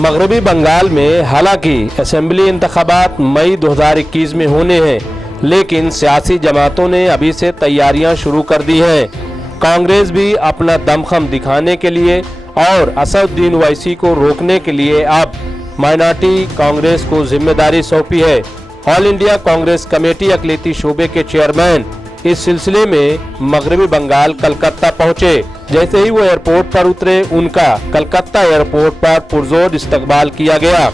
मगरबी बंगाल में हालांकि असेंबली इंतखाबात मई 2021 में होने हैं, लेकिन सियासी जमातों ने अभी से तैयारियां शुरू कर दी हैं। कांग्रेस भी अपना दमखम दिखाने के लिए और असदुद्दीन ओवैसी को रोकने के लिए अब माइनॉरिटी कांग्रेस को जिम्मेदारी सौंपी है। ऑल इंडिया कांग्रेस कमेटी अकलीती शोबे के चेयरमैन इस सिलसिले में मगरबी बंगाल कलकत्ता पहुंचे। जैसे ही वो एयरपोर्ट पर उतरे, उनका कलकत्ता एयरपोर्ट पर पुरजोर इस्तकबाल किया गया।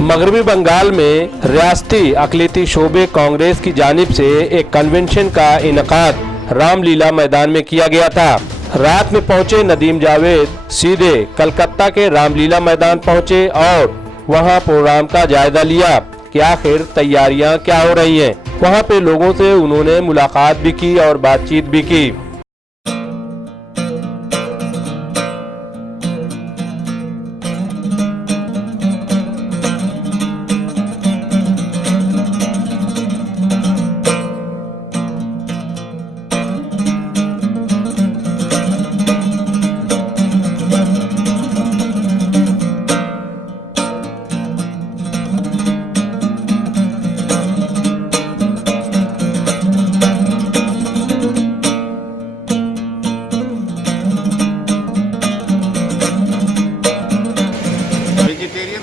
मगरबी बंगाल में रियासती अकलीती शोबे कांग्रेस की जानिब से एक कन्वेंशन का इनकाद रामलीला मैदान में किया गया था। रात में पहुंचे नदीम जावेद सीधे कलकत्ता के रामलीला मैदान पहुंचे और वहां प्रोग्राम का जायजा लिया कि आखिर तैयारियां क्या हो रही हैं। वहां पे लोगों से उन्होंने मुलाकात भी की और बातचीत भी की।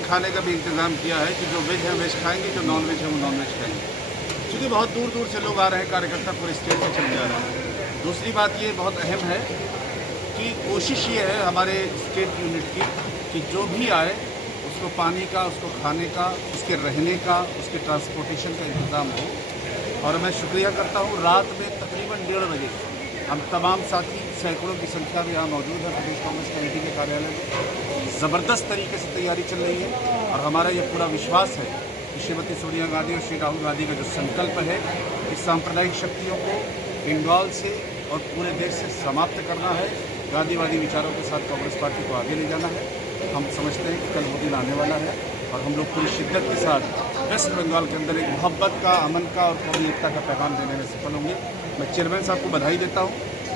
खाने का भी इंतज़ाम किया है कि जो वेज है वेज खाएंगे, जो नॉन वेज है वो नॉन वेज खाएंगे। क्योंकि बहुत दूर दूर से लोग आ रहे हैं, कार्यकर्ता पूरे स्टेट में चले जा रहे हैं। दूसरी बात ये बहुत अहम है कि कोशिश ये है हमारे स्टेट यूनिट की कि जो भी आए उसको पानी का, उसको खाने का, उसके रहने का, उसके ट्रांसपोर्टेशन का इंतज़ाम हो। और मैं शुक्रिया करता हूँ, रात में तकरीबन 1:30 बजे हम तमाम साथी सैकड़ों की संख्या में यहाँ मौजूद है। प्रदेश कांग्रेस कमेटी के कार्यालय में ज़बरदस्त तरीके से तैयारी चल रही है और हमारा ये पूरा विश्वास है कि श्रीमती सोनिया गांधी और श्री राहुल गांधी का जो संकल्प है कि सांप्रदायिक शक्तियों को बंगाल से और पूरे देश से समाप्त करना है, गांधीवादी विचारों के साथ कांग्रेस पार्टी को आगे ले जाना है। हम समझते हैं कि कल वो दिन आने वाला है और हम लोग पूरी शिद्दत के साथ वेस्ट बंगाल के अंदर एक मोहब्बत का, अमन का और कौमी एकता का पैगाम देने में सफल होंगे। मैं चेयरमैन साहब को बधाई देता हूँ।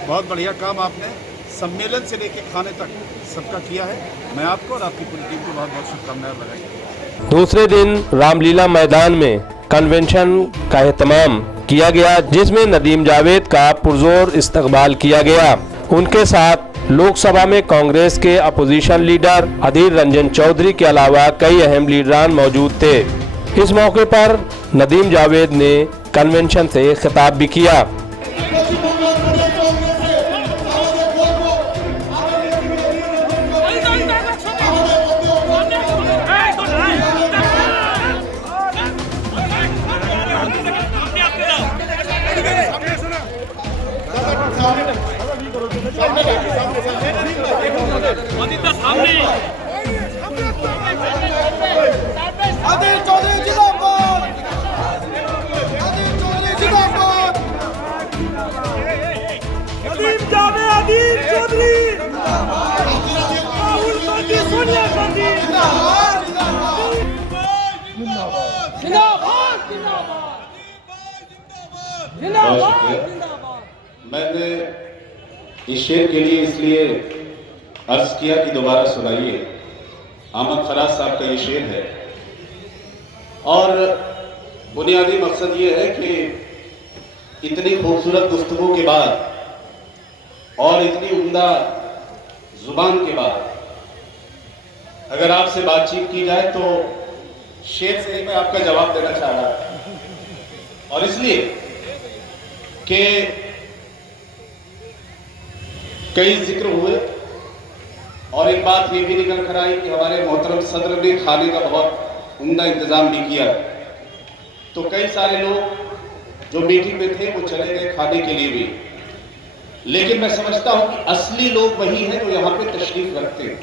बहुत बढ़िया काम आपने सम्मेलन से लेकर खाने तक सबका किया है। मैं आपको और आपकी पूरी टीम को बहुत बहुत शुभकामनाएं बधाई। दूसरे दिन रामलीला मैदान में कन्वेंशन का एहतमाम किया गया, जिसमें नदीम जावेद का पुरजोर इस्तकबाल किया गया। उनके साथ लोकसभा में कांग्रेस के अपोजिशन लीडर अधीर रंजन चौधरी के अलावा कई अहम लीडरान मौजूद थे। इस मौके पर नदीम जावेद ने कन्वेंशन से खिताब भी किया। मैंने इस शेर के लिए इसलिए अर्ज किया कि दोबारा सुनाइए। अहमद फराज साहब का ये शेर है और बुनियादी मकसद ये है कि इतनी खूबसूरत गुफ्तगू के बाद और इतनी उम्दा जुबान के बाद अगर आपसे बातचीत की जाए तो शेर से ही मैं आपका जवाब देना चाह रहा था। और इसलिए कि कई जिक्र हुए और एक बात ये भी निकल कर आई कि हमारे मोहतरम सदर ने खाने का बहुत उम्दा इंतजाम भी किया। तो कई सारे लोग जो मीटिंग में थे वो चले गए खाने के लिए भी, लेकिन मैं समझता हूं कि असली लोग वही हैं जो यहाँ पे तशरीफ रखते हैं।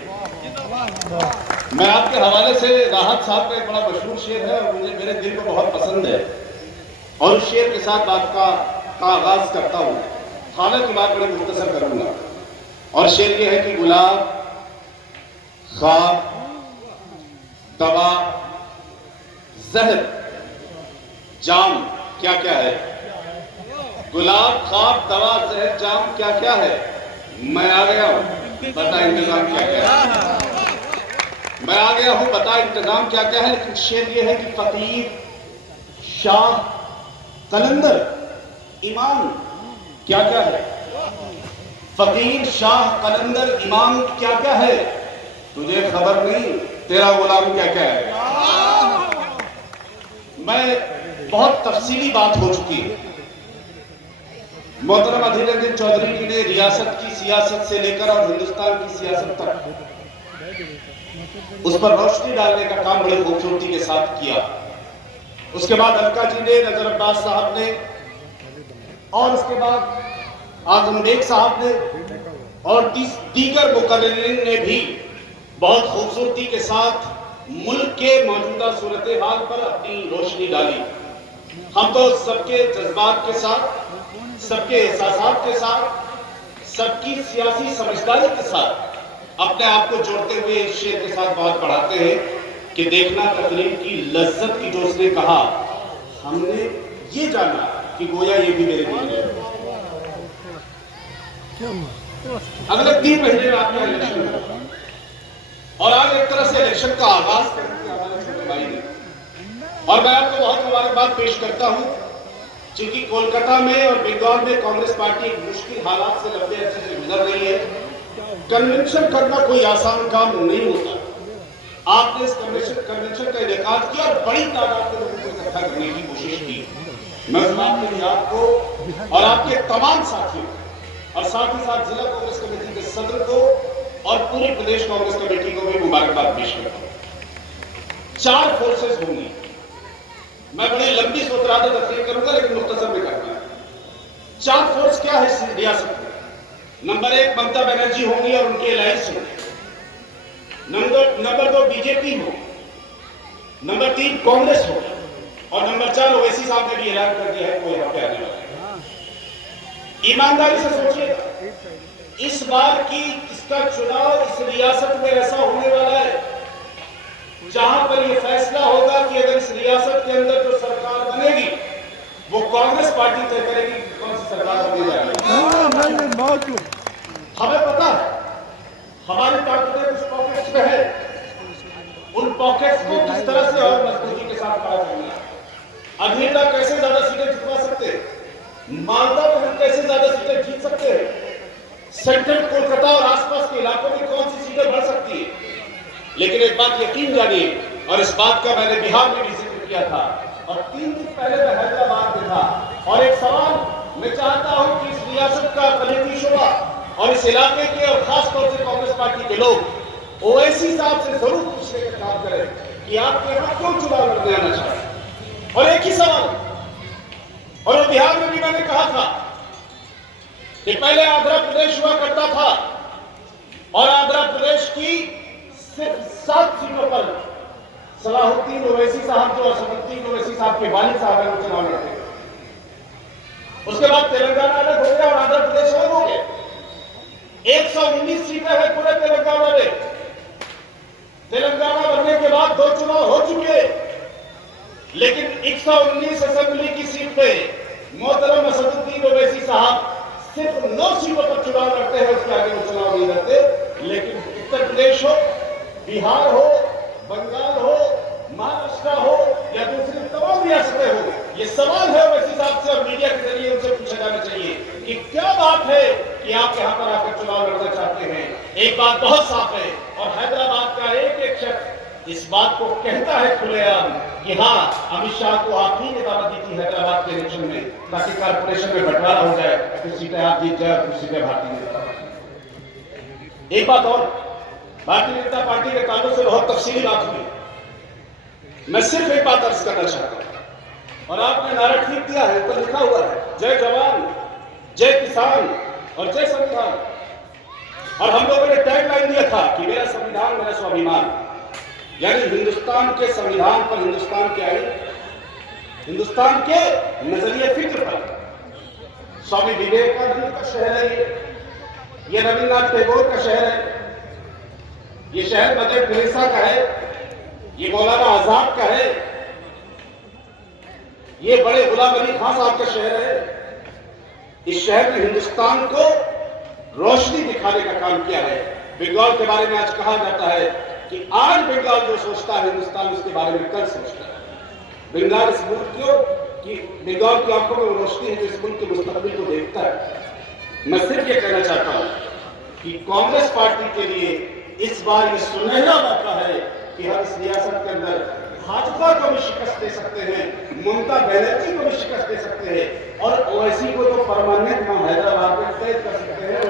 मैं आपके हवाले से राहत साहब का एक बड़ा मशहूर शेर है और मुझे मेरे दिल को बहुत पसंद है, और उस शेर के साथ बात का आगाज करता हूँ। हालांकि बात बड़ी मुख्तसर करूंगा, और शेर ये है कि गुलाब, ख्वाब, दवा, जहर, जाम क्या क्या है? गुलाब, ख्वाब, दवा, जहर, जाम क्या क्या है? मैं आ गया हूं, बता इंतजाम क्या क्या है? मैं आ गया हूं, बता इंतजाम क्या क्या है। लेकिन शेर ये है कि फकीर, शाह, कलंदर, इमाम क्या क्या है? फकीर, शाह, कलंदर, इमाम क्या क्या है? तुझे खबर नहीं, तेरा गुलाम क्या क्या है? मैं बहुत तफसीली बात हो चुकी है। मोहतरम अधीर रंजन चौधरी जी ने रियासत की सियासत से लेकर और हिंदुस्तान की सियासत तक उस पर रोशनी डालने का काम बड़ी खूबसूरती के साथ किया। उसके बाद अलका जी ने, नजर अब्बास साहब ने, और उसके बाद आजम बेग साहब ने और दीगर मुकर्रिरीन ने भी बहुत खूबसूरती के साथ मुल्क के मौजूदा सूरत हाल पर अपनी रोशनी डाली। हम तो सबके जज्बात के साथ, सबके एहसासात के साथ, सबकी सियासी समझदारी के साथ अपने आप को जोड़ते हुए इस शेर के साथ बात बढ़ाते हैं कि देखना तकलीफ की लज्जत की, जो उसने कहा, हमने ये जाना कि गोया ये भी मेरे दिल में। अगले 3 महीने में आपका इलेक्शन होगा, और आज एक तरह से इलेक्शन का आगाज करके हमारे छोटे भाई ने, और मैं आपको बहुत मुबारकबाद पेश करता हूं, क्योंकि कोलकाता में और बंगाल में कांग्रेस पार्टी एक मुश्किल हालात से लंबे अरसे से गुजर रही है। कन्वेंशन करना कोई आसान काम नहीं होता। आपने इस कन्वेंशन का इनेकाद किया और बड़ी तादाद के लोगों को इकट्ठा करने की कोशिश की। मैं उस बात के लिए आपको और आपके तमाम साथियों और साथ ही साथ जिला कांग्रेस कमेटी के सदर को और पूरी प्रदेश कांग्रेस कमेटी को भी मुबारकबाद पेश करता हूं। 4 फोर्सेस होंगी। मैं बड़ी लंबी सूत्रात तकरीर करूंगा, लेकिन मुख्तसर में करना। 4 फोर्स क्या है इस रियासत में? नंबर 1 ममता बनर्जी होंगी और उनके अलायंस होंगे। नंबर 2 बीजेपी हो। नंबर 3 कांग्रेस हो, और नंबर 4 ओवैसी साहब ने भी ऐलान कर दिया है वो यहाँ पे आने वाले हैं। ईमानदारी से सोचिएगा, इस बार की इसका चुनाव इस रियासत में ऐसा होने वाला है जहां पर यह फैसला होगा कि अगर इस रियासत के अंदर जो सरकार बनेगी वो कांग्रेस पार्टी तय करेगी कि कौन सी सरकार बनी जाएगी। हमें पता है हमारी ताकतें कुछ पॉकेट्स में है, उन पॉकेट्स को किस तरह से और मजबूती के साथ पार करना है। अधीरा कैसे ज्यादा सीटें जितवा सकते हैं, मालदा में हम कैसे ज्यादा सीटें जीत सकते हैं, सेंट्रल कोलकाता और आसपास के इलाकों में कौन सी सीटें बढ़ सकती है। लेकिन एक बात यकीन जानिए, और इस बात का मैंने बिहार में भी जिक्र किया था, और 3 दिन पहले मैं हैदराबाद में था, और एक सवाल मैं चाहता हूं कि इस रियासत का कलीदी शुरा और इस इलाके के और खास तौर से कांग्रेस पार्टी के लोग ओवैसी साहब से जरूर पूछने का काम करें कि आपके यहां क्यों चुनाव लड़ने आना चाहते। और एक ही सवाल, और बिहार में भी मैंने कहा था कि पहले आंध्र प्रदेश हुआ करता था, और आंध्र प्रदेश की सिर्फ 7 सीटों पर सलाहुद्दीन ओवैसी साहब, जो असदुद्दीन ओवैसी साहब के वालिद साहब हैं, वो चुनाव लड़ते। उसके बाद तेलंगाना अलग हो गया और आंध्र प्रदेश अलग हो गया। 119 सीटें हैं पूरे तेलंगाना में। तेलंगाना बनने के बाद 2 चुनाव हो चुके, लेकिन 119 असेंबली की सीट पे मोहतरम असदुद्दीन ओवैसी साहब सिर्फ 9 सीटों पर चुनाव लड़ते हैं, उसके आगे वो चुनाव नहीं लड़ते। लेकिन उत्तर प्रदेश हो, बिहार हो, बंगाल हो, महाराष्ट्र हो या दूसरी तमाम रियासतें हो, ये सवाल है ओवैसी साहब से और मीडिया के जरिए उनसे पूछा जाना चाहिए कि क्या बात है कि आप यहां पर आकर चुनाव लड़ना चाहते हैं। एक बात बहुत साफ है, और हैदराबाद का एक शख्स इस बात को कहता है खुलेआम कि हाँ, अमित शाह को आप ही ने दावत दी थी हैदराबाद के इलेक्शन में, ताकि कारपोरेशन में बंटवारा हो जाए, कुछ सीटें आप जीत जाए, कुछ सीटें भारतीय जनता पार्टी। एक बात और, भारतीय जनता पार्टी के ताल्लुक से बहुत तफसीली बात हुई। मैं सिर्फ एक बात अर्ज करना चाहता हूं, और आपने नारा ठीक दिया है, ऊपर लिखा हुआ है, जय जवान, जय किसान और जय संविधान। और हम लोगों ने टैगलाइन दिया था कि मेरा संविधान मेरा स्वाभिमान, यानी हिंदुस्तान के संविधान पर, हिंदुस्तान के आईन, हिंदुस्तान के नजरिए फिक्र पर। स्वामी विवेकानंद का शहर है ये रविन्द्रनाथ टैगोर का शहर है, ये शहर मदर टेरेसा का है, ये मौलाना आजाद का है, ये बड़े गुलाम अली खान साहब का शहर है। इस शहर ने हिंदुस्तान को रोशनी दिखाने का काम किया है। बंगाल के बारे में आज कहा जाता है कि आज बंगाल जो सोचता है हिंदुस्तान उसके बारे में कल सोचता है। बंगाल इस मुल्क को कि बंगाल की आंखों में वो रोशनी है जो इस मुल्क के मुस्तकबिल को देखता है। मैं सिर्फ ये कहना चाहता हूं कि कांग्रेस पार्टी के लिए इस बार ये सुनहरा मौका है कि हम इस रियासत के अंदर भाजपा को भी शिकस्त दे सकते हैं, ममता बनर्जी को भी शिकस्त दे सकते हैं और ओवैसी को तो परमानेंट वहां हैदराबाद में कैद कर सकते हैं।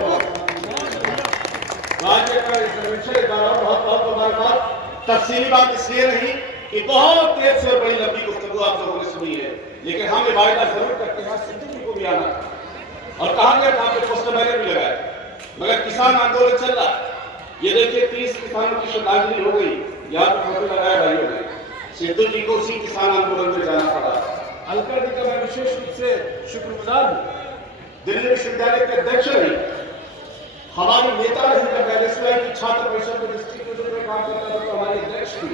राज्य का इंटरवेंशन बहुत मुबारकबाद। तफसीली बात इसलिए नहीं कि बहुत देर से बड़ी लंबी गुफ्तगू आप लोगों ने सुनी है, लेकिन हम ये वायदा जरूर करते हैं सिद्दीकी को भी आना और कहा गया था आपने पोस्टर बैनर भी लगाया, मगर किसान आंदोलन चल रहा। ये देखिए 30 किसानों की श्रद्धांजलि हो गई, यहाँ पर फोटो लगाया भाइयों ने। सिद्धू जी को उसी किसान आंदोलन में जाना पड़ा। अलका जी का मैं विशेष रूप से शुक्रगुजार हूँ। दिल्ली विश्वविद्यालय के अध्यक्ष रही, हमारी नेता रही, जब एलएसवाई की छात्र परिषद में डिस्ट्रिक्ट में काम करता था तो हमारी अध्यक्ष थी।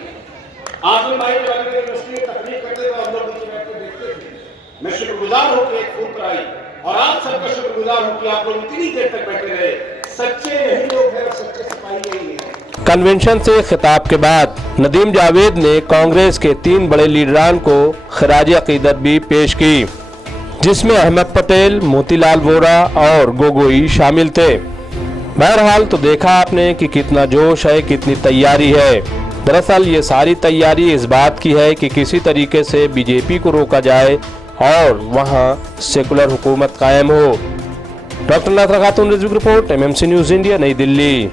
आजम भाई जब यूनिवर्सिटी में तकलीफ करते तो हम लोग नीचे बैठ के देखते थे। मैं शुक्रगुजार हूँ कि एक फूल पर आई और आप सबका शुक्रगुजार हूँ कि आप लोग इतनी देर तक बैठे रहे। सच्चे यही लोग हैं और सच्चे सिपाही यही हैं। कन्वेंशन से खिताब के बाद नदीम जावेद ने कांग्रेस के 3 बड़े लीडरान को खराज अकीदत भी पेश की, जिसमें अहमद पटेल, मोतीलाल वोरा और गोगोई शामिल थे। बहरहाल तो देखा आपने कि कितना जोश है, कितनी तैयारी है। दरअसल ये सारी तैयारी इस बात की है कि किसी तरीके से बीजेपी को रोका जाए और वहां सेकुलर हुकूमत कायम हो। डॉक्टर नाथर खातून रिपोर्ट, MMC न्यूज़ इंडिया, नई दिल्ली।